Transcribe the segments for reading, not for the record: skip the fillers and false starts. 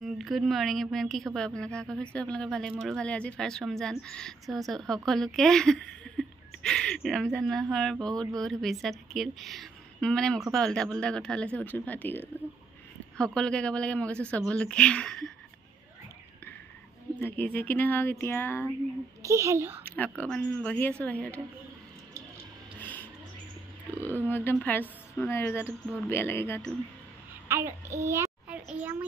Good morning everyone. কি খবৰ আপোনালোকৰ? আশা কৰিছোঁ আপোনালোকৰ ভালে, মোৰো ভালে। আজি ফাৰ্ষ্ট ৰমজান, সকলোকে ৰমজান মাহৰ বহুত শুভেচ্ছা থাকিল। মানে মুখৰ পৰা উল্টা পুল্টা কথা ওলাইছে, উঠি ফাটি গৈছে। সকলোকে ক'ব লাগে, মই কৈছোঁ চবলোকে। বাকী যি কি নহওক, এতিয়া কি অকণমান বহি আছোঁ বাহিৰতে। একদম ফাৰ্ষ্ট মানে ৰোজাটোত বহুত বেয়া লাগে গাটো।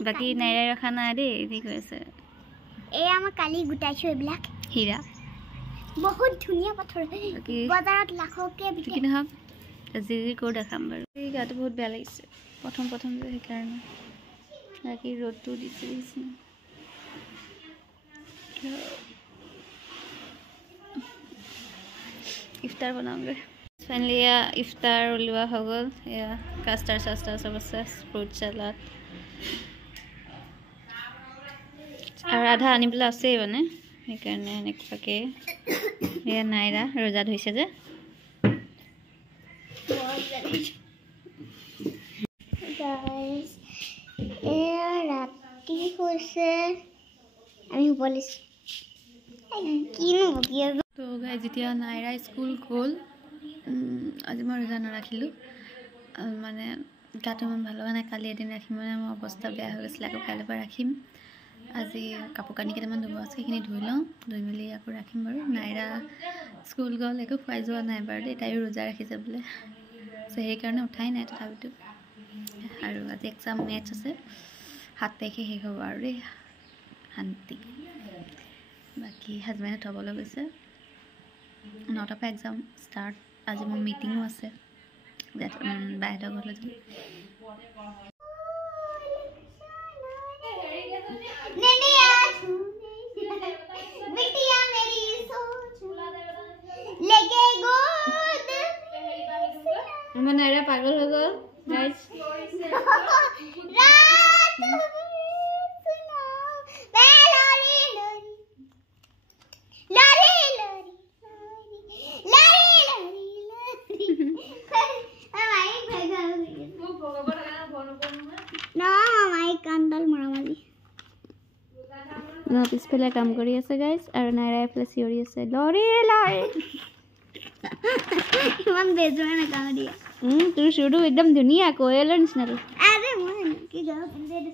বাকী নাইৰাই ৰখা নাই দেই, যি কৈ আছে এয়া মই কালি গোটাইছোঁ এইবিলাক হীৰা, বহুত ধুনীয়া পাথৰ, বজাৰত লাখকে বিকে। কি নহওক যি কৰি দেখাম বাৰু। এই গাটো বহুত বেয়া লাগিছে প্ৰথম যে, সেইকাৰণে। বাকী ৰ'দটো দিছে ইফতাৰ বনাওঁগৈ। ফাইনেলি এয়া ইফতাৰ উলিওৱা হৈ গ'ল। এয়া কাষ্টাৰ চাষ্টাৰ চব আছে, ফ্ৰুট চালাড আৰু আধা আনিবলৈ আছেই মানে, সেইকাৰণে এনেকুৱাকৈ। এয়া নাইৰা ৰোজা ধৰিছে যে, এয়া ৰাতি হৈছে, আমি শুব লৈছোঁ। কিনো বকি আছোঁ। তো গাই যেতিয়া নাইৰা স্কুল গ'ল, আজি মই ৰোজা নাৰাখিলোঁ। মানে গাটো ইমান ভাল লগা নাই। কালি এদিন ৰাখিম মানে মোৰ অৱস্থা বেয়া হৈ গৈছিলে, আকৌ কাইলৈৰ পৰা ৰাখিম। আজি কাপোৰ কানি কেইটামান ধুব আছে, সেইখিনি ধুই লওঁ, ধুই মেলি আকৌ ৰাখিম বাৰু। নাইৰা স্কুল গ'ল, একো খুৱাই যোৱা নাই বাৰু দেই, তাইও ৰোজা ৰাখিছে বোলে। চ' সেইকাৰণে উঠাই নাই তথাপিতো। আৰু আজি এক্সাম মেথছ আছে, 7 তাৰিখে শেষ হ'ব আৰু দেই, শান্তি। বাকী হাজবেণ্ডে থ'বলৈ গৈছে, 9টাৰ পৰা এক্সাম ষ্টাৰ্ট। আজি মোৰ মিটিঙো আছে, বাইহঁতৰ ঘৰলৈ যাম। আমাৰ নাইৰা পাগল হৈ গ'ল গাইজ। পিছফালে কাম কৰি আছে গাইজ, আৰু নাইৰা এইফালে চিঞৰি আছে, লৰি ইমান বেজোৰা নাকাম দিয়া। তোৰ সুৰটো একদম ধুনীয়া, কোয়েলৰ নিচিনাটো। আৰে মই কি গাওঁ কিন্তু এইটো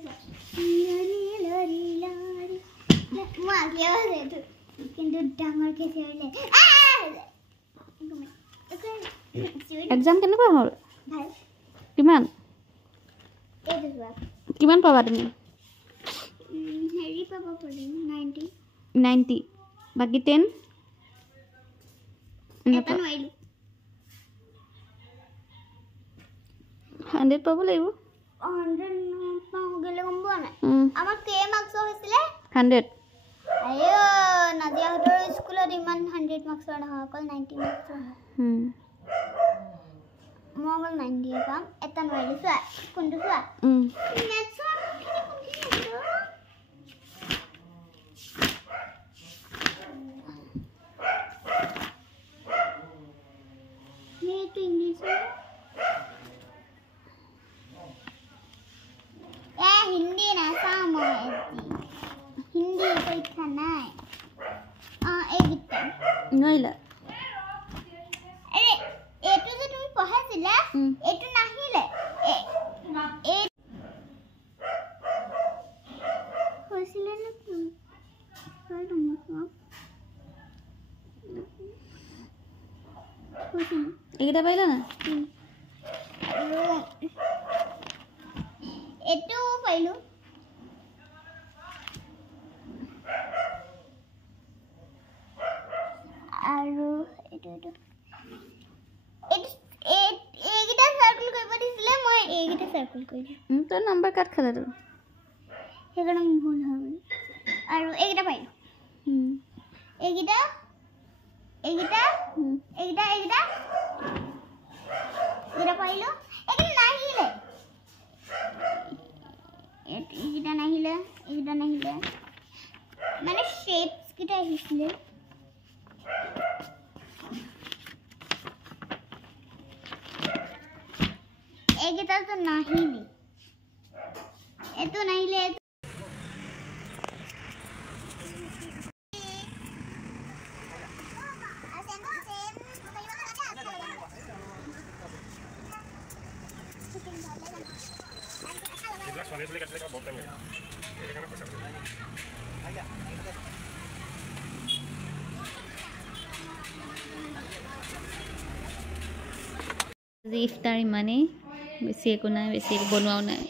মই আগেও এইটো, কিন্তু ডাঙৰকে চিঞৰিলে। এক্সাম কেনেকুৱা হ'ল? ভাল। কিমান পাবা তুমি? হেৰি পাব পাৰিম 90। বাকী 10? এটা নোৱাৰিলোঁ। 100 পাব লাগিব। 100 নাপাওঁ গ'লে গম পোৱা নাই। আমাৰ কেই মাৰ্কছৰ হৈছিলে? 100। আইও নাজিয়াহঁতৰ স্কুলত ইমান 100 মাৰ্কছৰ নহয়, অকল 90 মাৰ্কছৰ হয়। মই অকল 90 পাম, এটা নোৱাৰিলোঁ। চোৱা কোনটো চোৱা, মেথছৰ হিন্দী নাচাওঁ মই, হিন্দী পৰীক্ষা নাই। এইকেইটা নোৱাৰিলা? এইটো যে তুমি পঢ়াইছিলা, এইটো নাহিলে। হৈছিলে নে এইকেইটা পাৰিলা না? এইটো পাৰিলোঁ। আৰু এইকেইটা চাৰ্কুল কৰিব দিছিলে, মই এইকেইটা চাৰ্কুল কৰি দিলোঁ। তই নম্বৰ কাট খালে তোৰ, সেইকাৰণে মোৰ ভুল হয় বুলি। আৰু এইকেইটা পাৰিলোঁ। এইকেইটা পাৰিলোঁ। এইকেইটা নাহিলে, এইকেইটা নাহিলে, মানে শ্বেপছ কেইটা আহিছিলে। এইকেইটা তো নাহিলে, এইটো নাহিলে। আজি ইফতাৰ ইমানেই, বেছি একো নাই, বেছি একো বনোৱাও নাই।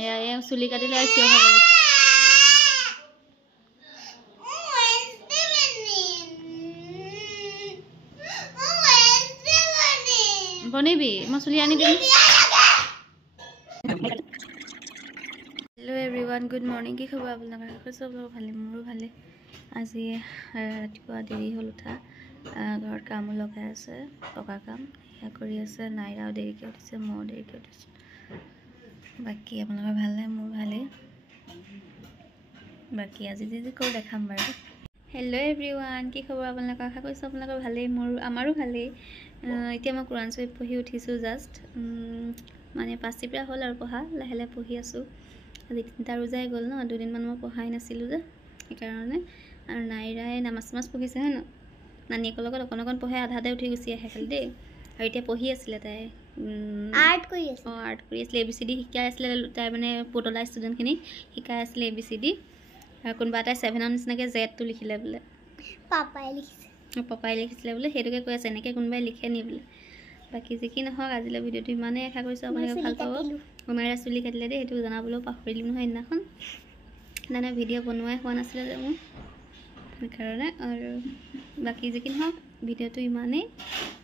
এয়া চুলি কাটিলে আৰু চিঞৰ হ'ব। বনাবি, মই চুলি আনি দিম। Hello' everyone, good morning. কি খবৰ আপোনালোকৰ? চব ভালে, মোৰো ভালে। আজি ৰাতিপুৱা দেৰি হ'ল উঠা, ঘৰত কামো লগাই আছে, পকা কাম সেয়া কৰি আছে। নাইৰাও দেৰিকৈ উঠিছে, ময়ো দেৰিকৈ উঠিছোঁ। বাকী আপোনালোকৰ ভালনে? মোৰ ভালেই। বাকী আজি যি কৰোঁ দেখাম বাৰু। হেল্ল' এভৰিৱান, কি খবৰ আপোনালোকৰ? আশা কৰিছোঁ আপোনালোকৰ ভালেই, আমাৰো ভালেই। এতিয়া মই কোৰাণ চৰীফ পঢ়ি উঠিছোঁ জাষ্ট, মানে 5 চিপৰা হ'ল আৰু পঢ়া, লাহে লাহে পঢ়ি আছোঁ। আজি 3টা ৰোজাই গ'ল ন, 2 দিনমান মই পঢ়াই নাছিলোঁ যে, সেইকাৰণে। আৰু নাইৰাই নামাজ পঢ়িছে হয় ন, নানীয়েকৰ লগত অকণ পঢ়ে, আধাতে উঠি গুচি আহে খালি দেই। আৰু এতিয়া পঢ়ি আছিলে তাই, আৰ্ট কৰি আছে। আৰ্ট কৰি আছিলে, ABCD শিকাই আছিলে তাই, মানে পুতলা ষ্টুডেণ্টখিনিক শিকাই আছিলে ABCD। আৰু কোনোবা এটাই 7ৰ নিচিনাকৈ জেডটো লিখিলে বোলে, পাপাই লিখিছে, পাপাই লিখিছিলে বোলে, সেইটোকে কৈ আছে এনেকৈ কোনোবাই লিখে নি বোলে। বাকী যি কি নহওক, আজিলৈ ভিডিঅ'টো ইমানেই। আশা কৰিছোঁ আপোনালোকে ভাল পাব। নাইৰা চুলি কাটিলে দেই, সেইটো জনাবলৈও পাহৰিলোঁ নহয় সেইদিনাখন। সেইদিনা ভিডিঅ' বনোৱাই হোৱা নাছিলে যে মোৰ, সেইকাৰণে। আৰু বাকী যি কি নহওক, ভিডিঅ'টো ইমানেই।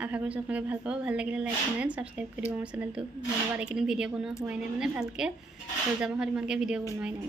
আশা কৰিছোঁ আপোনালোকে ভাল পাব। ভাল লাগিলে লাইক কমেণ্ট ছাবস্ক্ৰাইব কৰি দিব মোৰ চেনেলটো। ধন্যবাদ। এইকেইদিন ভিডিঅ' বনোৱা হোৱাই নাই, মানে ভালকৈ ৰোজা মাহত ইমানকৈ ভিডিঅ' বনোৱাই নাই।